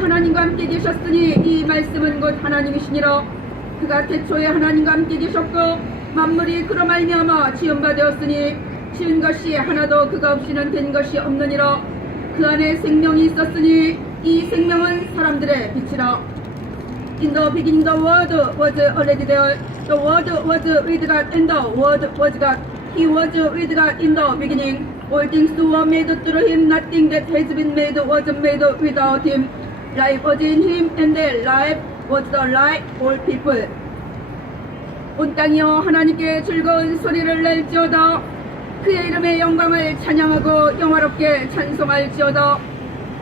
하나님과 함께 계셨으니 이 말씀은 곧 하나님이시니라. 그가 태초에 하나님과 함께 계셨고 만물이 그로 말미암아 지은 바 되었으니 지은 것이 하나도 그가 없이는 된 것이 없느니라. 그 안에 생명이 있었으니 이 생명은 사람들의 빛이라. In the beginning the Word was already there. The Word was with God and the Word was God. He was with God in the beginning. All things were made through him. Nothing that has been made was made without him. Life was in him and the life was the light of all people. 온 땅이여 하나님께 즐거운 소리를 낼지어다. 그의 이름의 영광을 찬양하고 영화롭게 찬송할지어다.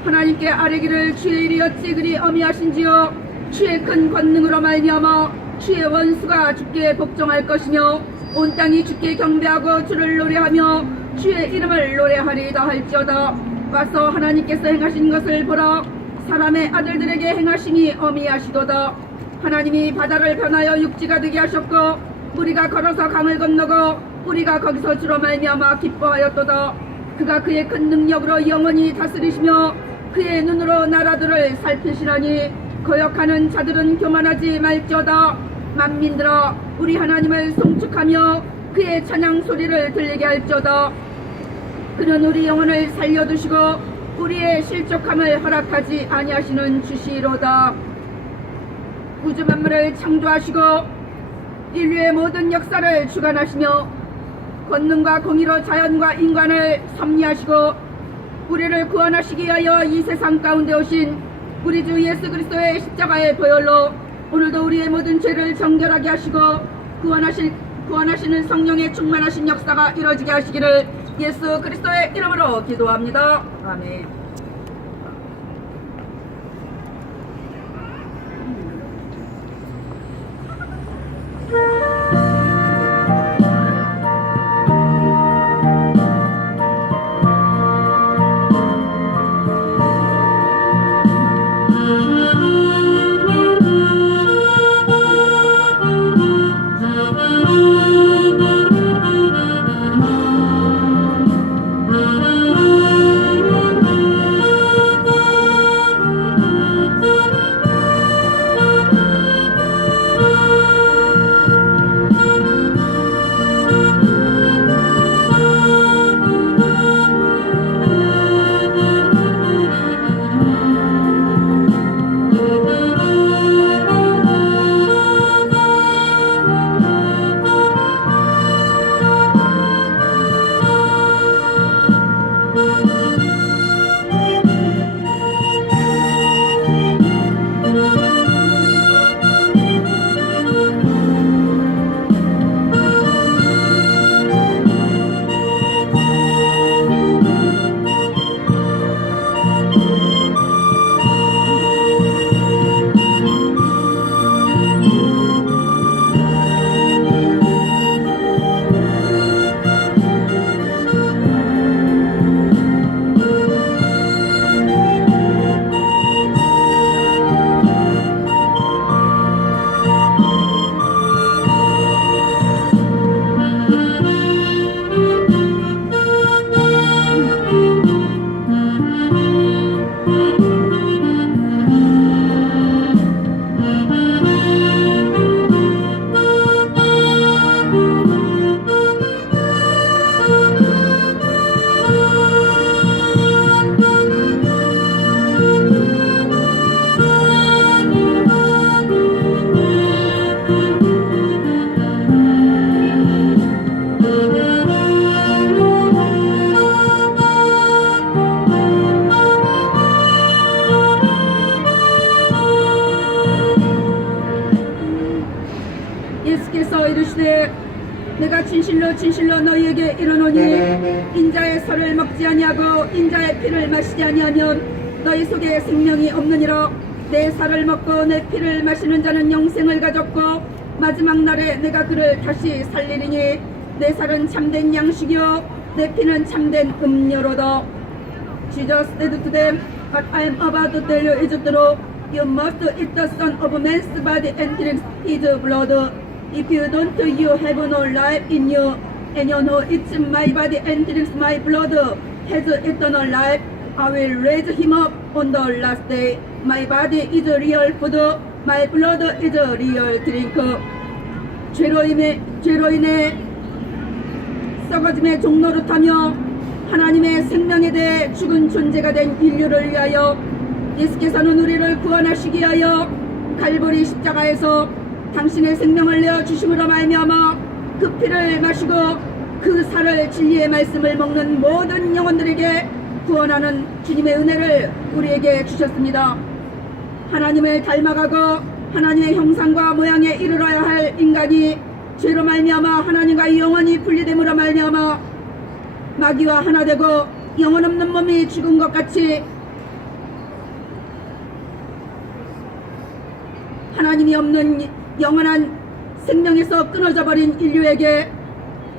하나님께 아뢰기를 주의 일이 어찌 그리 어미하신지요. 주의 큰 권능으로 말미암아 주의 원수가 주께 복종할 것이며 온 땅이 주께 경배하고 주를 노래하며 주의 이름을 노래하리다 할지어다. 와서 하나님께서 행하신 것을 보라. 사람의 아들들에게 행하심이 어미하시도다. 하나님이 바다를 변하여 육지가 되게 하셨고 우리가 걸어서 강을 건너고 우리가 거기서 주로 말미암아 기뻐하였도다. 그가 그의 큰 능력으로 영원히 다스리시며 그의 눈으로 나라들을 살피시라니 거역하는 자들은 교만하지 말지어다. 만민들아 우리 하나님을 송축하며 그의 찬양 소리를 들리게 할지어다. 그는 우리 영혼을 살려두시고 우리의 실족함을 허락하지 아니하시는 주시로다. 우주 만물을 창조하시고 인류의 모든 역사를 주관하시며 권능과 공의로 자연과 인간을 섭리하시고 우리를 구원하시기 위하여 이 세상 가운데 오신 우리 주 예수 그리스도의 십자가의 보혈로 오늘도 우리의 모든 죄를 정결하게 하시고 구원하시는 성령의 충만하신 역사가 이루어지게 하시기를 예수 그리스도의 이름으로 기도합니다. 아멘. 예수께서 이르시되 내가 진실로 너희에게 이르노니 인자의 살을 먹지 아니하고 인자의 피를 마시지 아니하면 너희 속에 생명이 없느니라. 내 살을 먹고 내 피를 마시는 자는 영생을 가졌고 마지막 날에 내가 그를 다시 살리리니 내 살은 참된 양식이요 내 피는 참된 음료로다. Jesus said to them, What I am about to tell you is true. You must eat the Son of Man's body and drink his blood. If you don't, you have no life in you. Anyone who eats my body and drinks my blood has eternal life. I will raise him up on the last day. My body is real food, my blood is real drink. 죄로 인해 썩어짐의 종로로 타며 하나님의 생명에 대해 죽은 존재가 된 인류를 위하여 예수께서는 우리를 구원하시기 위하여 갈보리 십자가에서 당신의 생명을 내어 주심으로 말미암아 그 피를 마시고 그 살을 진리의 말씀을 먹는 모든 영혼들에게 구원하는 주님의 은혜를 우리에게 주셨습니다. 하나님을 닮아가고 하나님의 형상과 모양에 이르러야 할 인간이 죄로 말미암아 하나님과 영원히 분리됨으로 말미암아 마귀와 하나 되고 영혼 없는 몸이 죽은 것 같이 하나님이 없는 영원한 생명에서 끊어져 버린 인류에게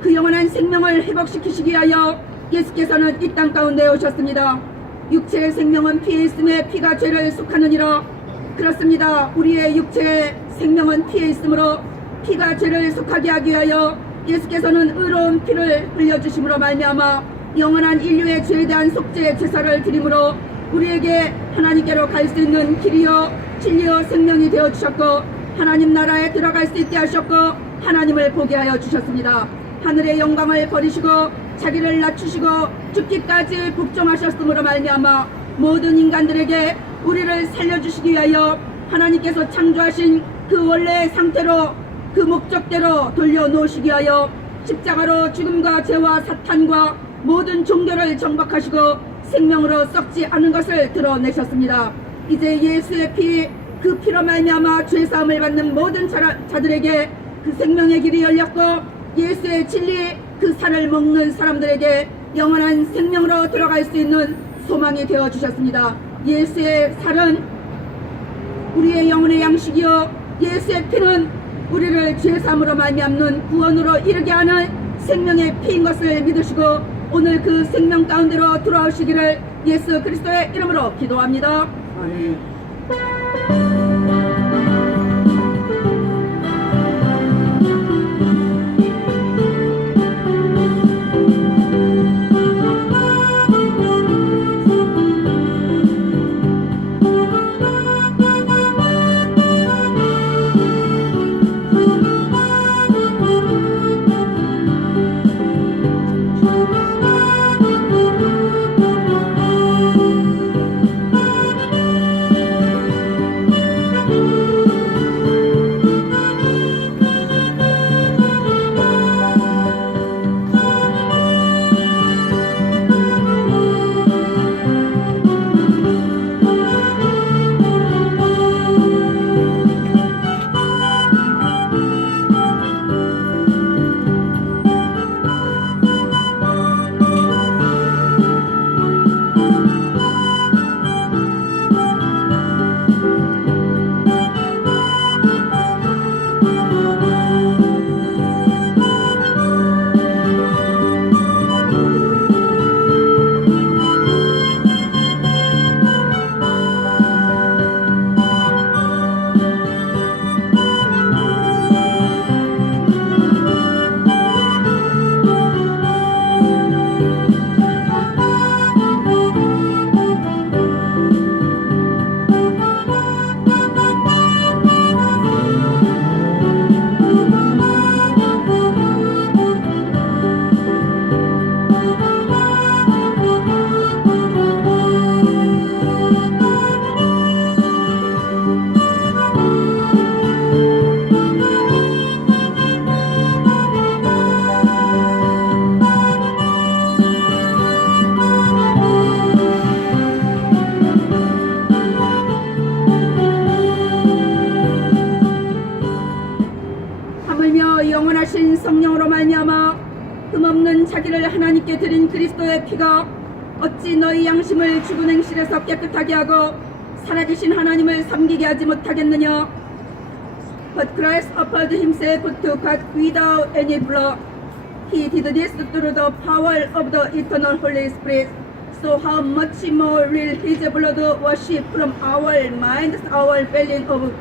그 영원한 생명을 회복시키시기 위하여 예수께서는 이 땅 가운데 오셨습니다. 육체의 생명은 피에 있음에 피가 죄를 속하느니라. 그렇습니다. 우리의 육체의 생명은 피에 있으므로 피가 죄를 속하게 하기 위하여 예수께서는 의로운 피를 흘려주심으로 말미암아 영원한 인류의 죄에 대한 속죄 제사를 드림으로 우리에게 하나님께로 갈 수 있는 길이요 진리요 생명이 되어주셨고 하나님 나라에 들어갈 수 있게 하셨고 하나님을 보게 하여 주셨습니다. 하늘의 영광을 버리시고 자기를 낮추시고 죽기까지 복종하셨으므로 말미암아 모든 인간들에게 우리를 살려주시기 위하여 하나님께서 창조하신 그 원래의 상태로 그 목적대로 돌려놓으시기 위하여 십자가로 죽음과 죄와 사탄과 모든 종교를 정박하시고 생명으로 썩지 않은 것을 드러내셨습니다. 이제 예수의 피, 그 피로 말미암아 죄사함을 받는 모든 자들에게 그 생명의 길이 열렸고 예수의 진리, 그 살을 먹는 사람들에게 영원한 생명으로 들어갈 수 있는 소망이 되어 주셨습니다. 예수의 살은 우리의 영혼의 양식이요 예수의 피는 우리를 죄사함으로 말미암는 구원으로 이르게 하는 생명의 피인 것을 믿으시고 오늘 그 생명 가운데로 돌아오시기를 예수 그리스도의 이름으로 기도합니다. 아멘. 영원하신 성령으로 말미암아 흠없는 자기를 하나님께 드린 그리스도의 피가 어찌 너희 양심을 죽은 행실에서 깨끗하게 하고 살아계신 하나님을 섬기게 하지 못하겠느냐. But Christ offered himself to God without any blood. He did this through the power of the eternal Holy Spirit. So how much more will his blood wash from our minds our feeling of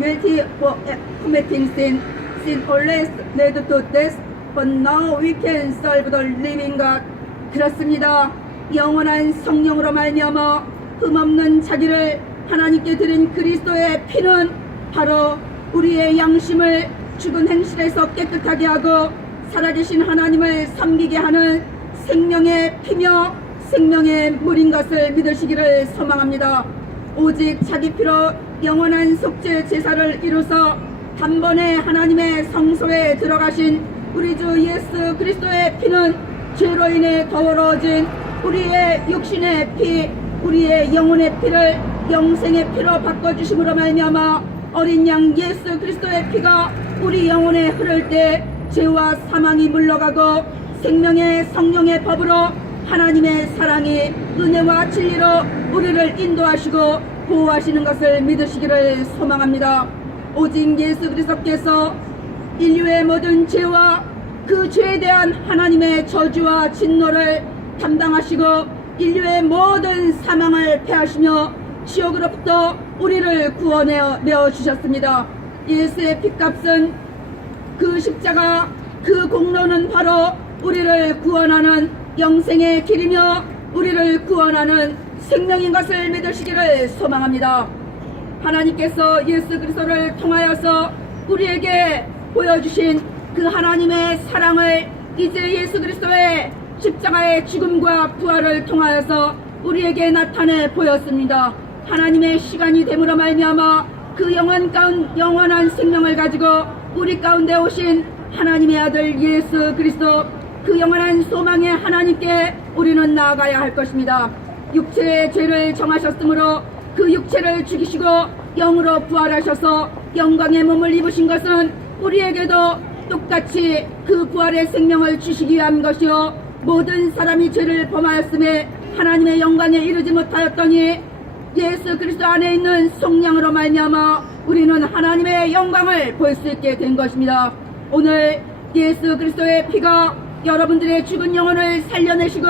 guilty for committing sin? Sin always led to death, but now we can serve the living God. 그렇습니다. 영원한 성령으로 말미암아 흠없는 자기를 하나님께 드린 그리스도의 피는 바로 우리의 양심을 죽은 행실에서 깨끗하게 하고 살아계신 하나님을 섬기게 하는 생명의 피며 생명의 물인 것을 믿으시기를 소망합니다. 오직 자기 피로 영원한 속죄 제사를 이루서 단번에 하나님의 성소에 들어가신 우리 주 예수 그리스도의 피는 죄로 인해 더러워진 우리의 육신의 피, 우리의 영혼의 피를 영생의 피로 바꿔주심으로 말미암아 어린 양 예수 그리스도의 피가 우리 영혼에 흐를 때 죄와 사망이 물러가고 생명의 성령의 법으로 하나님의 사랑이 은혜와 진리로 우리를 인도하시고 보호하시는 것을 믿으시기를 소망합니다. 오직 예수 그리스도께서 인류의 모든 죄와 그 죄에 대한 하나님의 저주와 진노를 담당하시고 인류의 모든 사망을 패하시며 지옥으로부터 우리를 구원하여 주셨습니다. 예수의 핏값은 그 십자가 그 공로는 바로 우리를 구원하는 영생의 길이며 우리를 구원하는 생명인 것을 믿으시기를 소망합니다. 하나님께서 예수 그리스도를 통하여서 우리에게 보여주신 그 하나님의 사랑을 이제 예수 그리스도의 십자가의 죽음과 부활을 통하여서 우리에게 나타내 보였습니다. 하나님의 시간이 됨으로 말미암아 그 영원한 생명을 가지고 우리 가운데 오신 하나님의 아들 예수 그리스도 그 영원한 소망의 하나님께 우리는 나아가야 할 것입니다. 육체의 죄를 정하셨으므로 그 육체를 죽이시고 영으로 부활하셔서 영광의 몸을 입으신 것은 우리에게도 똑같이 그 부활의 생명을 주시기 위한 것이요 모든 사람이 죄를 범하였음에 하나님의 영광에 이르지 못하였더니 예수 그리스도 안에 있는 속량으로 말미암아 우리는 하나님의 영광을 볼 수 있게 된 것입니다. 오늘 예수 그리스도의 피가 여러분들의 죽은 영혼을 살려내시고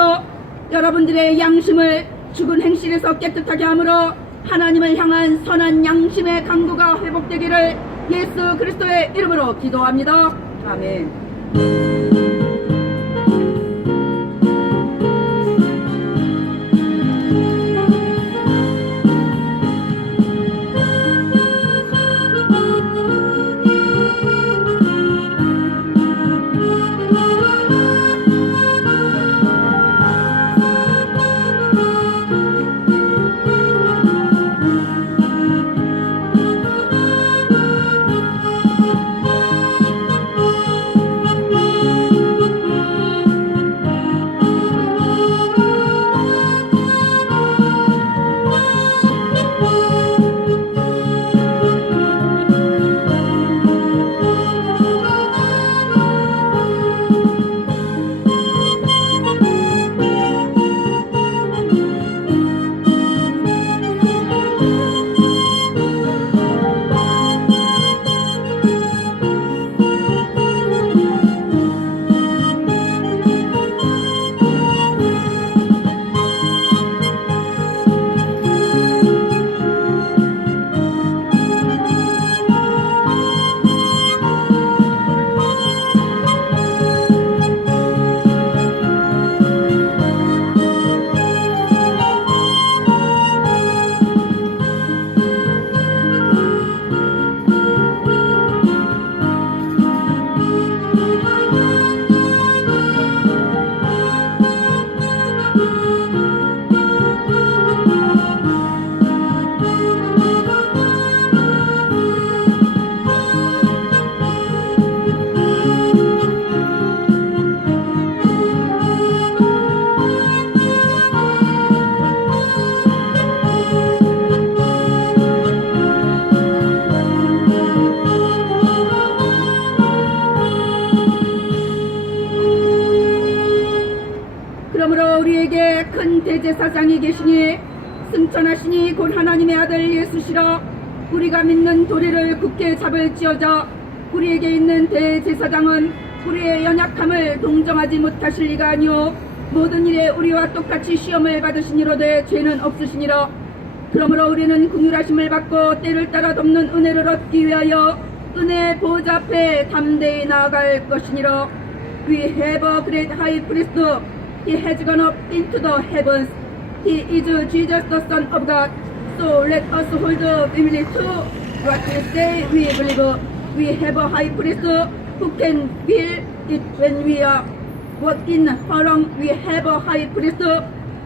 여러분들의 양심을 죽은 행실에서 깨끗하게 함으로 하나님을 향한 선한 양심의 강구가 회복되기를 예수 그리스도의 이름으로 기도합니다. 아멘. 그러므로 우리에게 큰 대제사장이 계시니 승천하시니 곧 하나님의 아들 예수시라. 우리가 믿는 도리를 굳게 잡을지어다. 우리에게 있는 대제사장은 우리의 연약함을 동정하지 못하실 리가 아니오 모든 일에 우리와 똑같이 시험을 받으시니로되 죄는 없으시니라. 그러므로 우리는 긍휼하심을 받고 때를 따라 돕는 은혜를 얻기 위하여 은혜의 보좌 앞에 담대히 나아갈 것이니라. We have a great high priest. He has gone up into the heavens, He is Jesus, the Son of God. So let us hold firmly to what we say we believe. We have a high priest who can feel it when we are in wrong. We have a high priest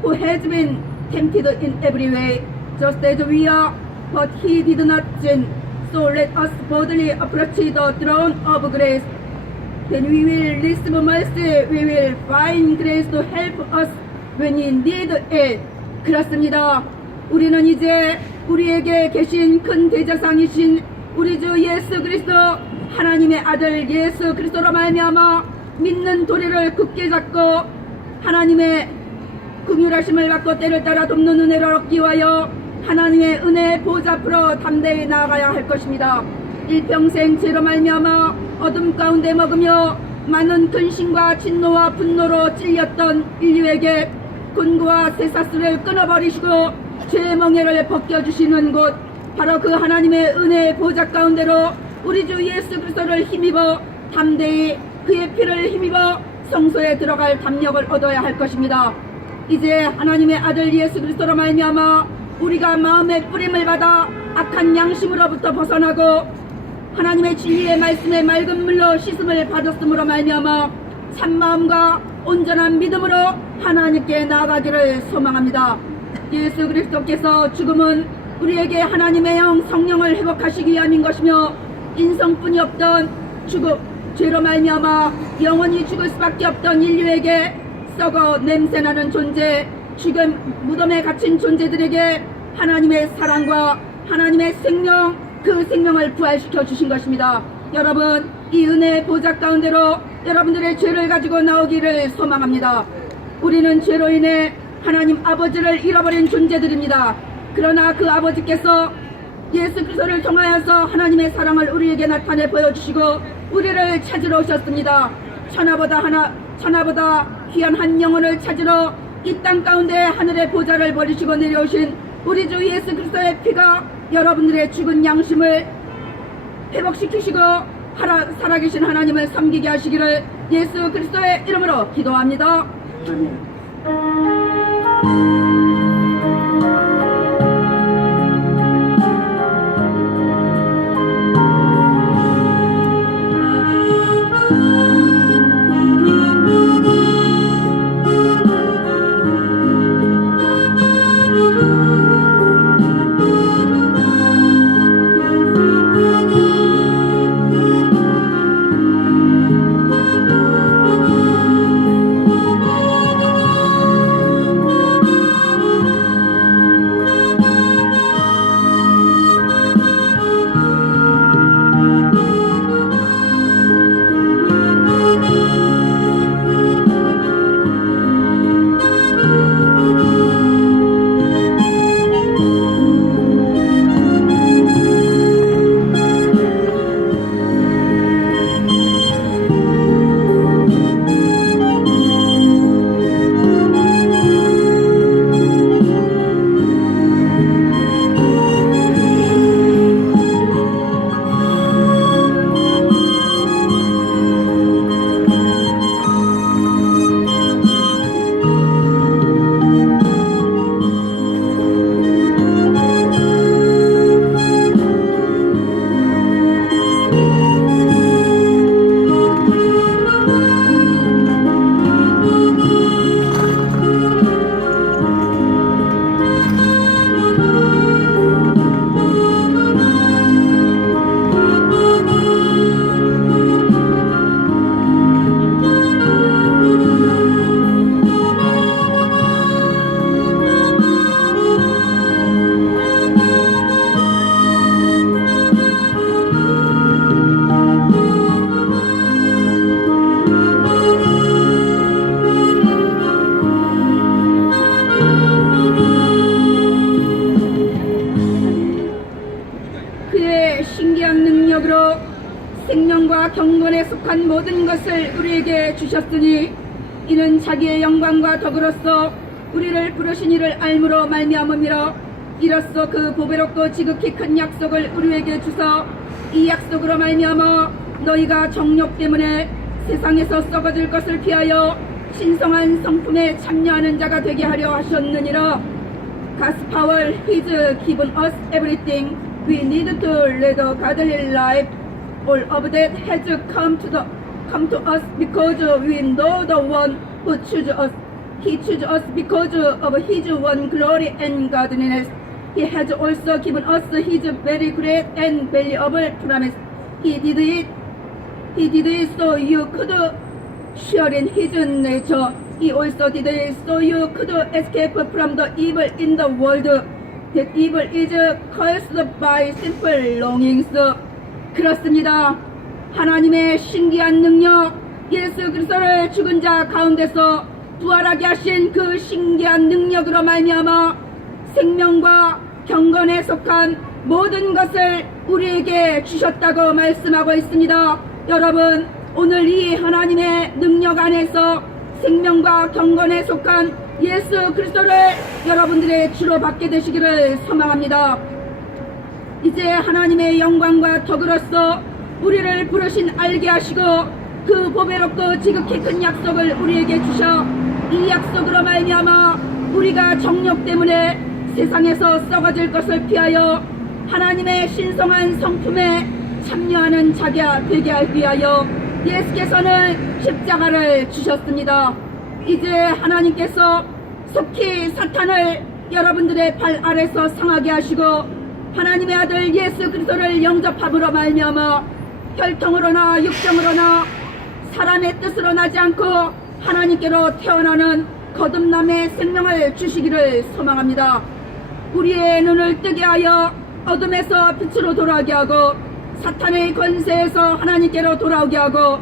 who has been tempted in every way, just as we are, but he did not sin. So let us boldly approach the throne of grace. Then we will receive mercy. We will find grace to help us when we need it. 그렇습니다. 우리는 이제 우리에게 계신 큰 대제사장이신 우리 주 예수 그리스도 하나님의 아들 예수 그리스도로 말미암아 믿는 도리를 굳게 잡고 하나님의 긍휼하심을 받고 때를 따라 돕는 은혜를 얻기 위하여 하나님의 은혜 보좌 앞으로 담대히 나아가야 할 것입니다. 일평생 죄로 말미암아 어둠 가운데 먹으며 많은 근심과 진노와 분노로 찔렸던 인류에게 곤고와 쇠사슬을 끊어버리시고 죄의 멍에를 벗겨주시는 곳 바로 그 하나님의 은혜의 보좌 가운데로 우리 주 예수 그리스도를 힘입어 담대히 그의 피를 힘입어 성소에 들어갈 담력을 얻어야 할 것입니다. 이제 하나님의 아들 예수 그리스도로 말미암아 우리가 마음의 뿌림을 받아 악한 양심으로부터 벗어나고 하나님의 진리의 말씀에 맑은 물로 씻음을 받았으므로 말미암아 참마음과 온전한 믿음으로 하나님께 나아가기를 소망합니다. 예수 그리스도께서 죽음은 우리에게 하나님의 영 성령을 회복하시기 위함인 것이며 인성뿐이 없던 죄로 말미암아 영원히 죽을 수밖에 없던 인류에게 썩어 냄새나는 존재, 죽음 무덤에 갇힌 존재들에게 하나님의 사랑과 하나님의 생명, 그 생명을 부활시켜 주신 것입니다. 여러분, 이 은혜의 보좌 가운데로 여러분들의 죄를 가지고 나오기를 소망합니다. 우리는 죄로 인해 하나님 아버지를 잃어버린 존재들입니다. 그러나 그 아버지께서 예수 그리스도를 통하여서 하나님의 사랑을 우리에게 나타내 보여주시고 우리를 찾으러 오셨습니다. 천하보다 귀한 한 영혼을 찾으러 이 땅 가운데 하늘의 보좌를 버리시고 내려오신 우리 주 예수 그리스도의 피가 여러분들의 죽은 양심을 회복시키시고 살아계신 하나님을 섬기게 하시기를 예수 그리스도의 이름으로 기도합니다. 생명과 경건에 속한 모든 것을 우리에게 주셨으니 이는 자기의 영광과 덕으로서 우리를 부르신 이를 알므로 말미암음이라. 이로써 그 보배롭고 지극히 큰 약속을 우리에게 주사 이 약속으로 말미암아 너희가 정욕 때문에 세상에서 썩어질 것을 피하여 신성한 성품에 참여하는 자가 되게 하려 하셨느니라. God's power has given us everything we need to lead a godly life. All of that has come to us because we know the one who chose us. He chose us because of his one glory and godliness. He has also given us his very great and valuable promise. He did it so you could share in his nature. He also did it so you could escape from the evil in the world. That evil is caused by sinful longings. 그렇습니다. 하나님의 신기한 능력, 예수 그리스도를 죽은 자 가운데서 부활하게 하신 그 신기한 능력으로 말미암아 생명과 경건에 속한 모든 것을 우리에게 주셨다고 말씀하고 있습니다. 여러분, 오늘 이 하나님의 능력 안에서 생명과 경건에 속한 예수 그리스도를 여러분들의 주로 받게 되시기를 소망합니다. 이제 하나님의 영광과 덕으로서 우리를 부르신 알게 하시고 그 보배롭고 지극히 큰 약속을 우리에게 주셔 이 약속으로 말미암아 우리가 정욕 때문에 세상에서 썩어질 것을 피하여 하나님의 신성한 성품에 참여하는 자가 되게 하기 위하여 예수께서는 십자가를 주셨습니다. 이제 하나님께서 속히 사탄을 여러분들의 발 아래서 상하게 하시고 하나님의 아들 예수 그리스도를 영접함으로 말미암아 혈통으로나 육정으로나 사람의 뜻으로 나지 않고 하나님께로 태어나는 거듭남의 생명을 주시기를 소망합니다. 우리의 눈을 뜨게 하여 어둠에서 빛으로 돌아오게 하고 사탄의 권세에서 하나님께로 돌아오게 하고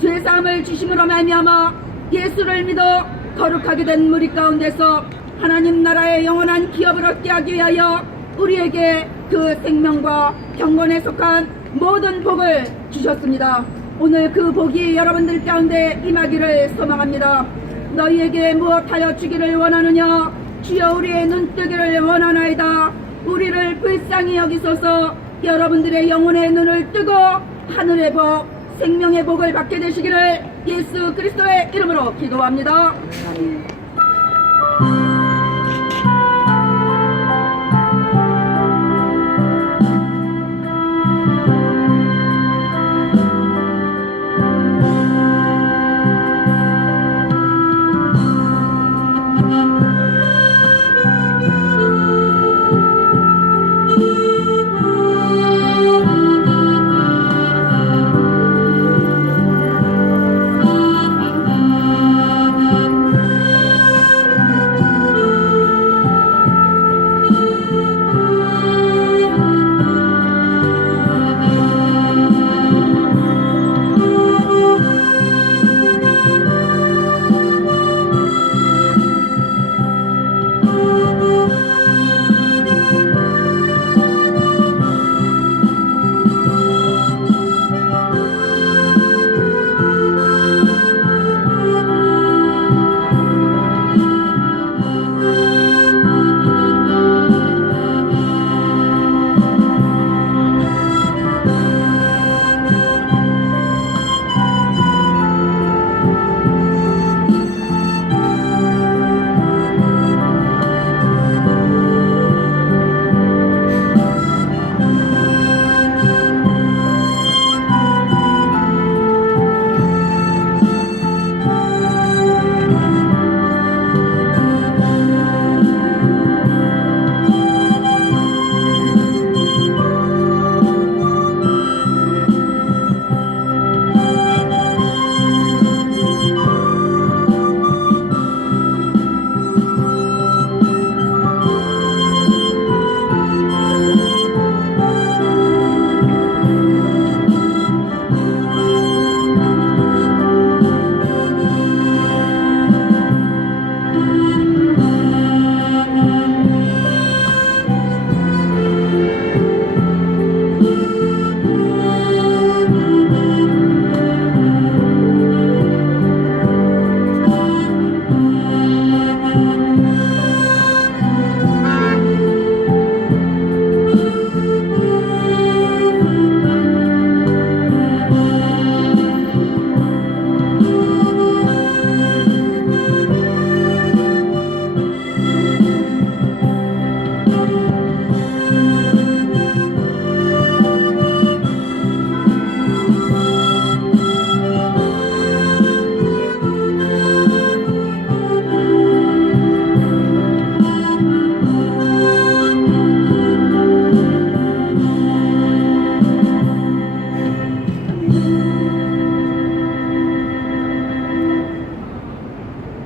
죄사함을 주심으로 말미암아 예수를 믿어 거룩하게 된 무리 가운데서 하나님 나라의 영원한 기업을 얻게 하기 위하여 우리에게 그 생명과 경건에 속한 모든 복을 주셨습니다. 오늘 그 복이 여러분들 가운데 임하기를 소망합니다. 너희에게 무엇하여 주기를 원하느냐? 주여 우리의 눈뜨기를 원하나이다. 우리를 불쌍히 여기소서. 여러분들의 영혼의 눈을 뜨고 하늘의 복, 생명의 복을 받게 되시기를 예수 그리스도의 이름으로 기도합니다. 아멘.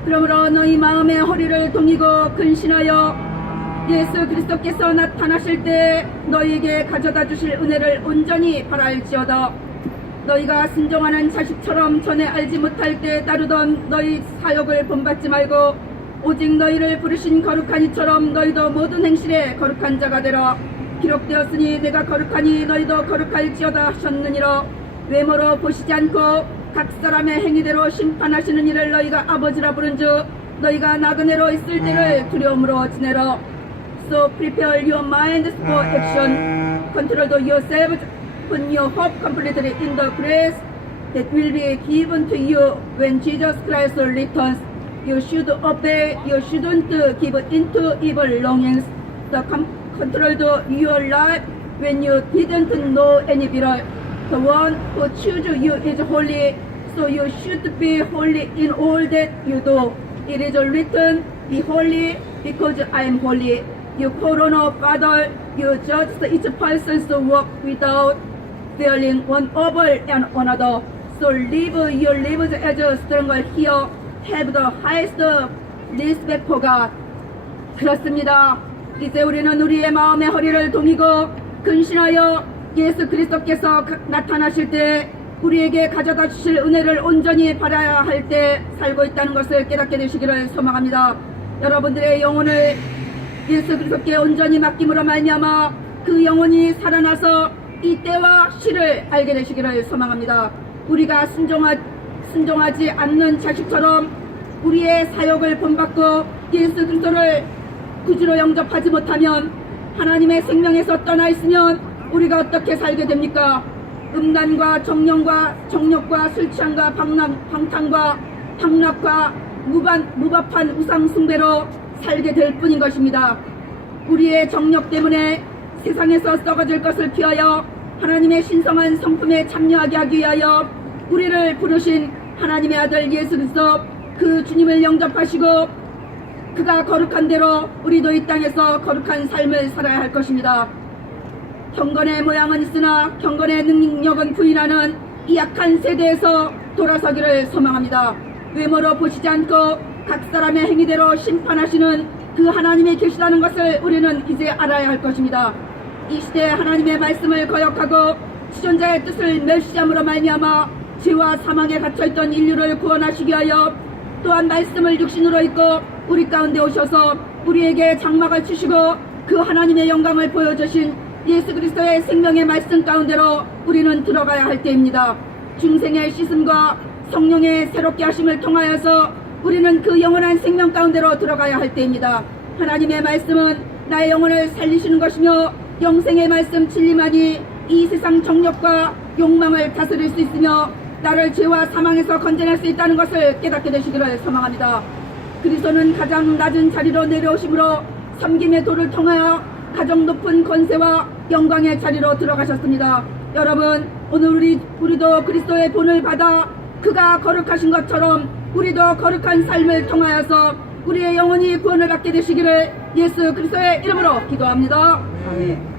그러므로 너희 마음의 허리를 동이고 근신하여 예수 그리스도께서 나타나실 때 너희에게 가져다 주실 은혜를 온전히 바랄지어다. 너희가 순종하는 자식처럼 전에 알지 못할 때 따르던 너희 사역을 본받지 말고 오직 너희를 부르신 거룩한 이처럼 너희도 모든 행실에 거룩한 자가 되라. 기록되었으니 내가 거룩하니 너희도 거룩할지어다 하셨느니라. 외모로 보시지 않고 각 사람의 행위대로 심판하시는 이를 너희가 아버지라 부른즉 너희가 나그네로 있을 때를 두려움으로 지내라. So prepare your minds for action. Control yourselves. Put your hope completely in the grace that will be given to you when Jesus Christ returns. You should obey. You shouldn't give into evil longings. Control your life when you didn't know any better. The one who chose you is holy, so you should be holy in all that you do. It is written, be holy because I am holy. You call on our Father, you judge each person's work without fearing one over and another. So live your lives as a stranger here. Have the highest respect for God. 그렇습니다. 이제 우리는 우리의 마음의 허리를 동이고 근신하여 예수 그리스도께서 나타나실 때 우리에게 가져다 주실 은혜를 온전히 바라야 할 때 살고 있다는 것을 깨닫게 되시기를 소망합니다. 여러분들의 영혼을 예수 그리스도께 온전히 맡김으로 말미암아 그 영혼이 살아나서 이 때와 시를 알게 되시기를 소망합니다. 우리가 순종하지 않는 자식처럼 우리의 사역을 본받고 예수 그리스도를 구주로 영접하지 못하면 하나님의 생명에서 떠나 있으면 우리가 어떻게 살게 됩니까? 음란과 정욕과 술 취함과 방탕과 방락과 무법한 우상 숭배로 살게 될 뿐인 것입니다. 우리의 정욕 때문에 세상에서 썩어질 것을 피하여 하나님의 신성한 성품에 참여하게 하기 위하여 우리를 부르신 하나님의 아들 예수 그리스도 그 주님을 영접하시고 그가 거룩한 대로 우리도 이 땅에서 거룩한 삶을 살아야 할 것입니다. 경건의 모양은 있으나 경건의 능력은 부인하는 이 약한 세대에서 돌아서기를 소망합니다. 외모로 보시지 않고 각 사람의 행위대로 심판하시는 그 하나님이 계시다는 것을 우리는 이제 알아야 할 것입니다. 이 시대에 하나님의 말씀을 거역하고 지존자의 뜻을 멸시함으로 말미암아 죄와 사망에 갇혀있던 인류를 구원하시기 위하여 또한 말씀을 육신으로 입고 우리 가운데 오셔서 우리에게 장막을 치시고 그 하나님의 영광을 보여주신 예수 그리스도의 생명의 말씀 가운데로 우리는 들어가야 할 때입니다. 중생의 씻음과 성령의 새롭게 하심을 통하여서 우리는 그 영원한 생명 가운데로 들어가야 할 때입니다. 하나님의 말씀은 나의 영혼을 살리시는 것이며 영생의 말씀 진리만이 이 세상 정욕과 욕망을 다스릴 수 있으며 나를 죄와 사망에서 건져낼 수 있다는 것을 깨닫게 되시기를 소망합니다. 그리스도는 가장 낮은 자리로 내려오심으로 섬김의 도를 통하여 가장 높은 권세와 영광의 자리로 들어가셨습니다. 여러분, 오늘 우리도 그리스도의 본을 받아 그가 거룩하신 것처럼 우리도 거룩한 삶을 통하여서 우리의 영혼이 구원을 받게 되시기를 예수 그리스도의 이름으로 기도합니다. 아멘.